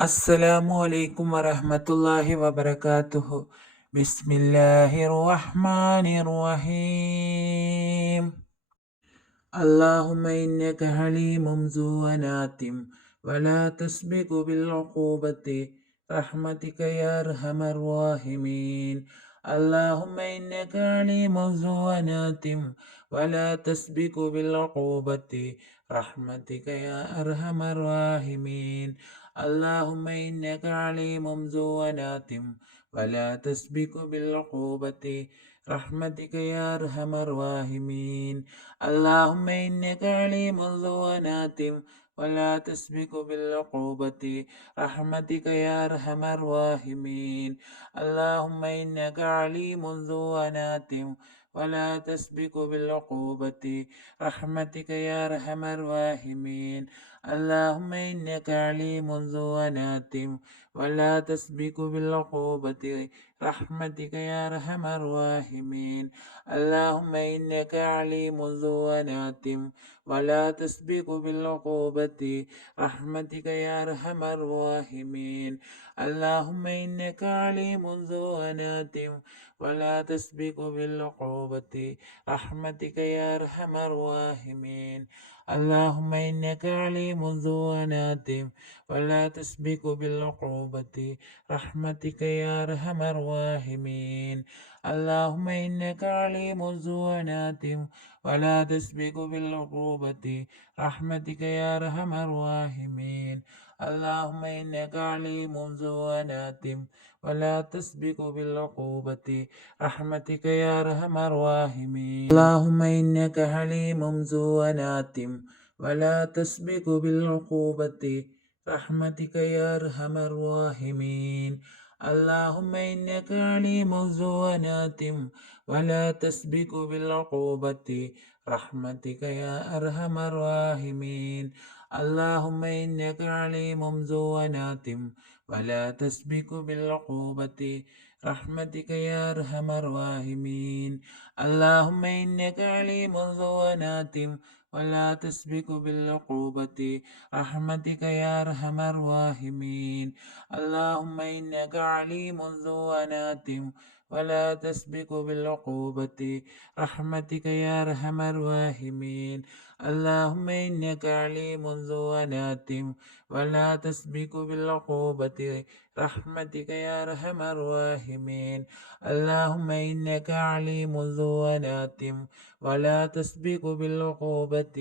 السلام عليكم ورحمة الله وبركاته. بسم الله الرحمن الرحيم. اللهم إنك حليم ذو أنات ولا تسبق بالعقوبة، رحمتك يا أرحم الراحمين. اللهم إنك حليم ذو أنات ولا تسبق بالعقوبة، رحمتك يا أرحم الراحمين. اللهم إنك عليم ذو أنات ولا تسبق بالعقوبة، رحمتك يا أرحم الراحمين. اللهم إنك عليم ذو أنات ولا تسبق بالعقوبة، رحمتك يا أرحم الراحمين. اللهم إنك عليم ذو أنات ولا تسبق بالعقوبة، رحمتك يا أرحم الراحمين. اللهم إنك عليم ذو أنات ولا تسبق بالعقوبة، رحمتك يا أرحم الراحمين. اللهم إنك عليم ذو أنات ولا تسبق بالعقوبة، رحمتك يا أرحم الراحمين. اللهم إنك عليم ذو أنات ولا تسبق بالعقوبة، رحمتك يا أرحم الراحمين. اللهم إنك عليم ذو أنات ولا تسبق بالعقوبة، رحمتك يا أرحم الراحمين. اللهم إنك عليم ذو أنات ولا تسبق بالعقوبة، رحمتك يا أرحم الراحمين. اللهم إنك عليم ذو أنات ولا تسبق بالعقوبة، رحمتك يا أرحم الراحمين. اللهم إنك حليم ذو أنات ولا تسبق بالعقوبة، رحمتك يا أرحم الراحمين. اللهم إنك عليم ذو أنات ولا تسبق بالعقوبة، رحمتك يا أرحم الراحمين. اللهم إنك عليم ذو أنات ولا تسبق بالعقوبة، رحمتك يا أرحم الراحمين. اللهم إنك عليم ذو أنات ولا تسبق بالعقوبة، رحمتك يا أرحم الراحمين. اللهم إنك عليم ذو أنات ولا تسبق بالعقوبة، رحمتك يا أرحم الراحمين. اللهم إنك عليم ذو أنات ولا تسبق بالعقوبة، رحمتك يا أرحم الراحمين. اللهم إنك عليم ذو أنات ولا تسبق بالعقوبة،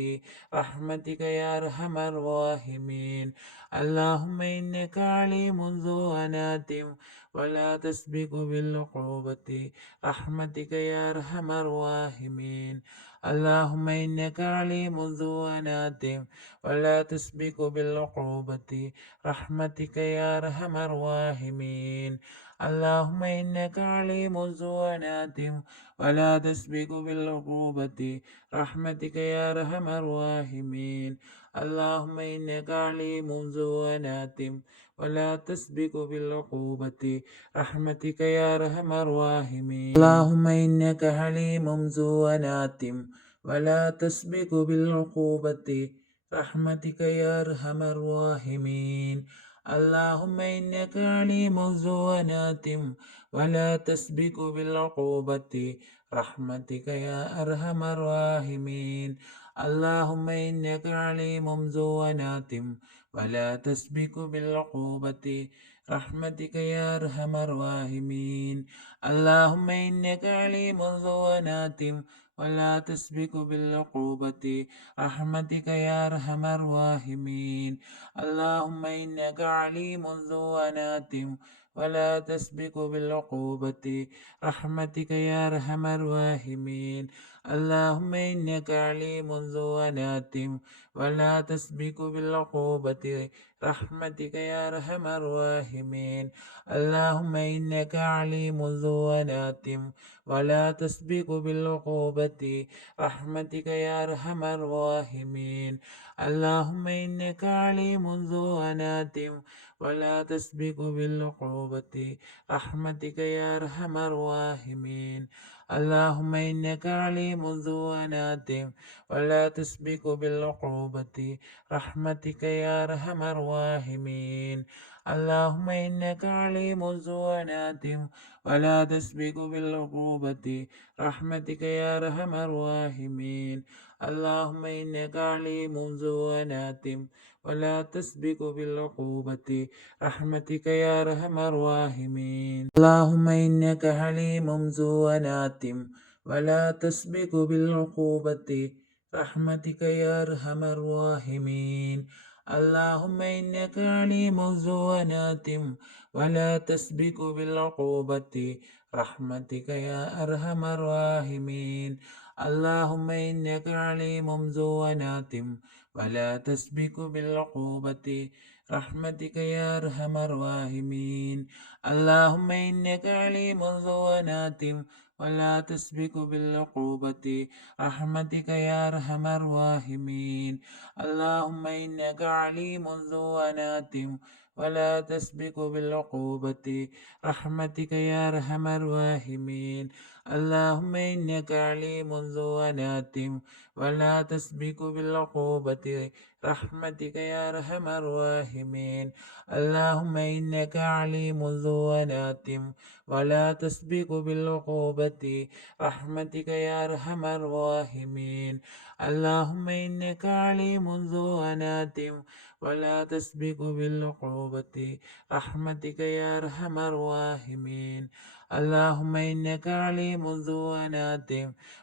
رحمتك يا أرحم الراحمين. اللهم إنك عليم ذو أنات ولا تسبق بالعقوبة، رحمتك يا أرحم الراحمين. اللهم إنك عليم ذو أنات ولا تسبق بالعقوبة، رحمتك يا أرحم الراحمين. اللهم إنك عليم ذو أنات ولا تسبق بالعقوبة، رحمتك يا أرحم الراحمين. اللهم إنك عليم ذو أنات ولا تسبق بالعقوبة، رحمتك يا أرحم الراحمين. اللهم إنك حليم ذو أنات ولا تسبق بالعقوبة، رحمتك يا أرحم الراحمين. اللهم إنك عليم ذو أنات ولا تسبق بالعقوبة، رحمتك يا أرحم الراحمين. اللهم إنك عليم ذو أنات ولا تسبق بالعقوبة، رحمتك يا أرحم الراحمين. اللهم إنك عليم ذو أنات ولا تسبق بالعقوبة، رحمتك يا أرحم الراحمين. اللهم إنك عليم ذو أنات ولا تسبق بالعقوبة، رحمتك يا أرحم الراحمين. اللهم إنك عليم ذو أنات ولا تسبق بالعقوبة، رحمتك يا أرحم الراحمين. اللهم إنك عليم ذو أنات ولا تسبق بالعقوبة، رحمتك يا أرحم الراحمين. اللهم إنك عليم ذو أنات ولا تسبق بالعقوبة، رحمتك يا أرحم الراحمين. اللهم إنك عليم ذو أنات ولا تسبق بالعقوبة، رحمتك يا أرحم الراحمين. اللهم إنك عليم ذو أنات ولا تسبق بالعقوبة رحمتك يا أرحم الراحمين. اللهم إنك عليم ذو أنات ولا تسبق بالعقوبة رحمتك يا أرحم الراحمين. اللهم إنك حليم ذو أنات ولا تسبق بالعقوبة رحمتك يا أرحم الراحمين. اللهم إنك عليم ذو أنات ولا تسبق بالعقوبة رحمتك يا أرحم الراحمين. اللهم إنك عليم ذو أنات ولا تسبق بالعقوبة رحمتك يا أرحم الراحمين. اللهم إنك عليم ذو أنات ولا تسبق بالعقوبة رحمتك يا أرحم الراحمين. اللهم إنك عليم ذو أنات ولا تسبق بالعقوبة رحمتك يا أرحم الراحمين. اللهم إنك عليم ذو أنات ولا تسبق بالعقوبة رحمتك يا أرحم الراحمين. اللهم إنك عليم ذو أنات ولا تسبق بالعقوبة رحمتك يا أرحم الراحمين. اللهم إنك عليم ذو أنات ولا تسبق بالعقوبة رحمتك يا أرحم الراحمين. اللهم إنك عليم ذو أنات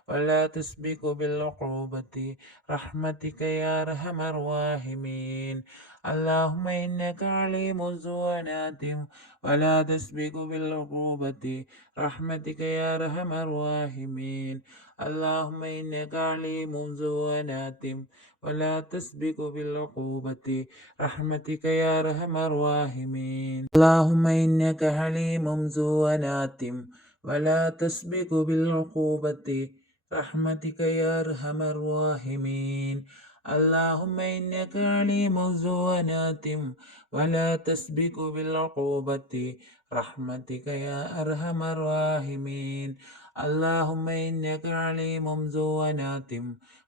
ولا تسبق بالعقوبة رحمتك يا أرحم الراحمين. اللهم إنك عليم ذو أنات ولا تسبق بالعقوبة رحمتك يا أرحم الراحمين. اللهم إنك عليم ذو أنات ولا تسبق بالعقوبة رحمتك يا أرحم الراحمين. اللهم إنك حليم ذو أنات ولا تسبق بالعقوبة رحمتك يا أرحم الراحمين. اللهم إنك عليم ذو أنات ولا تسبق بالعقوبة رحمتك يا أرحم الراحمين. اللهم إنك عليم ذو أنات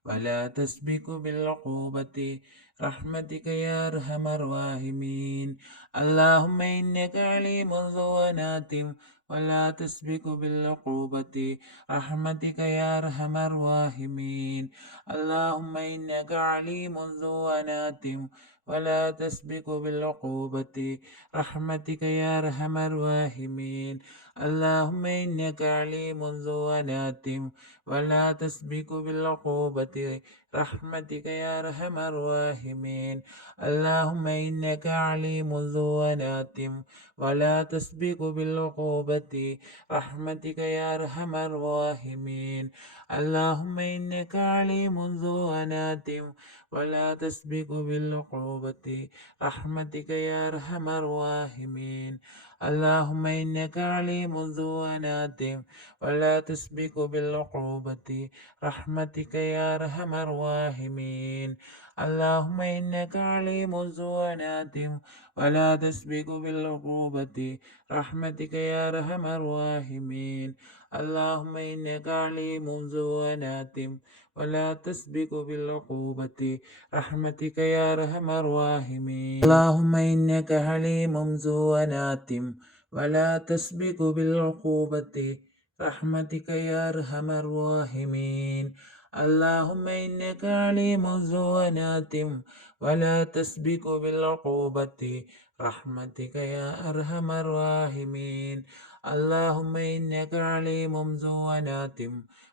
ولا تسبق بالعقوبة رحمتك يا أرحم الراحمين. اللهم إنك عليم ذو أنات ولا تسبق بالعقوبة رحمتك يا أرحم الراحمين. اللهم إنك عليم ذو أنات ولا تسبق بالعقوبة رحمتك يا أرحم الراحمين. اللهم إنك عليم ذو أنات ولا تسبق بالعقوبة رحمتك يا أرحم الراحمين. اللهم إنك عليم ذو أنات ولا تسبق بالعقوبة رحمتك يا أرحم الراحمين. اللهم إنك عليم ذو أنات ولا تسبق بالعقوبة رحمتك يا أرحم الراحمين. اللهم إنك عليم ذو أنات ولا تسبق بالعقوبة رحمتك يا أرحم الراحمين. اللهم إنك عليم ذو أنات ولا تسبق بالعقوبة رحمتك يا أرحم الراحمين. اللهم إنك عليم ذو أنات ولا تسبق بالعقوبة رحمتك يا أرحم الراحمين. اللهم إنك حليم ذو أنات ولا تسبق بالعقوبة رحمتك يا أرحم الراحمين. اللهم إنك عليم ذو أنات ولا تسبق بالعقوبة رحمتك يا أرحم الراحمين. اللهم إنك عليم ذو أنات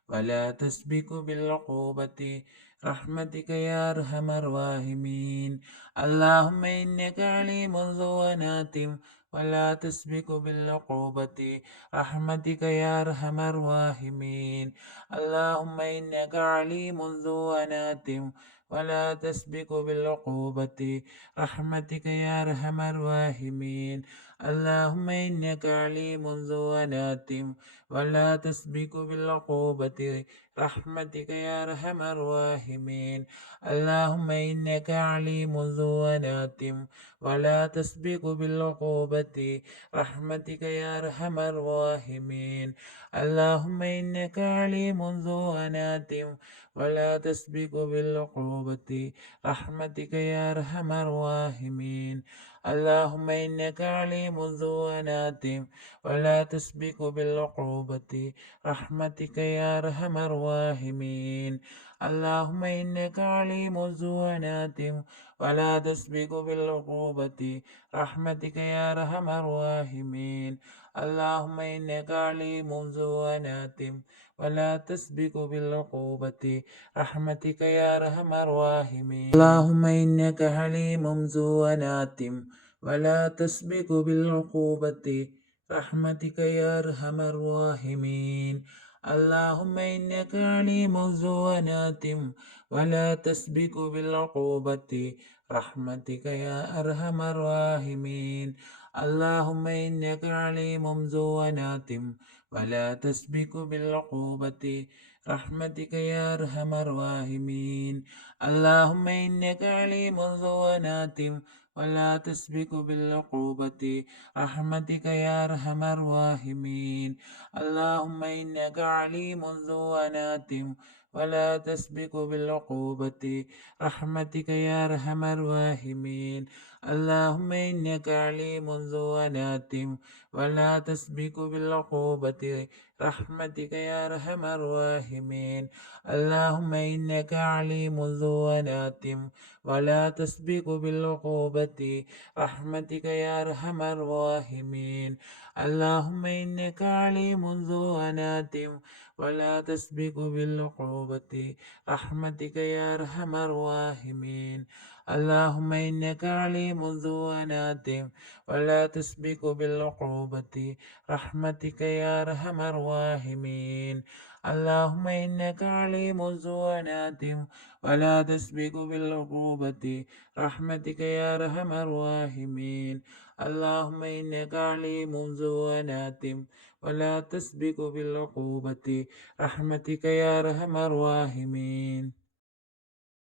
ولا تسبق بالعقوبة رحمتك يا أرحم الراحمين. اللهم إنك عليم ذو أنات ولا تسبق بالعقوبة رحمتك يا أرحم الراحمين. اللهم إنك عليم ذو أنات ولا تسبق بالعقوبة رحمتك يا أرحم الراحمين. اللهم إنك عليم ذو أنات ولا تسبق بالعقوبة رحمتك يا أرحم الراحمين. اللهم إنك عليم ذو أنات ولا تسبق بالعقوبة رحمتك يا أرحم الراحمين. اللهم إنك عليم ذو أنات ولا تسبق بالعقوبة رحمتك يا أرحم الراحمين. اللهم إنك عليم ذو أنات ولا تسبق بالعقوبة رحمتك يا أرحم الراحمين. اللهم إنك عليم ذو أنات ولا تسبق بالعقوبة رحمتك يا أرحم الراحمين. اللهم إنك عليم ذو أنات ولا تسبق بالعقوبة رحمتك يا أرحم الراحمين. اللهم إنك حليم ذو أنات ولا تسبق بالعقوبة رحمتك يا أرحم الراحمين. اللهم إنك عليم ذو أنات ولا تسبق بالعقوبة رحمتك يا أرحم الراحمين. اللهم إنك عليم ذو أنات ولا تسبق بالعقوبة رحمتك يا أرحم الراحمين. اللهم إنك عليم ذو أنات ولا تسبق بالعقوبة رحمتك يا أرحم الراحمين. اللهم إنك عليم ذو أنات ولا تسبق بالعقوبة رحمتك يا أرحم الراحمين. اللهم إنك عليم ذو أنات ولا تسبق بالعقوبة رحمتك يا أرحم الراحمين. اللهم إنك عليم ذو أنات ولا تسبق بالعقوبة رحمتك يا أرحم الراحمين. اللهم إنك عليم ذو أنات ولا تسبق بالعقوبة رحمتك يا أرحم الراحمين. اللهم إنك عليم ذو أنات ولا تسبق بالعقوبة رحمتك يا أرحم الراحمين. اللهم إنك عليم ذو أنات ولا تسبق بالعقوبة رحمتك يا أرحم الراحمين. اللهم إنك عليم ذو أنات ولا تسبق بالعقوبة رحمتك يا أرحم الراحمين.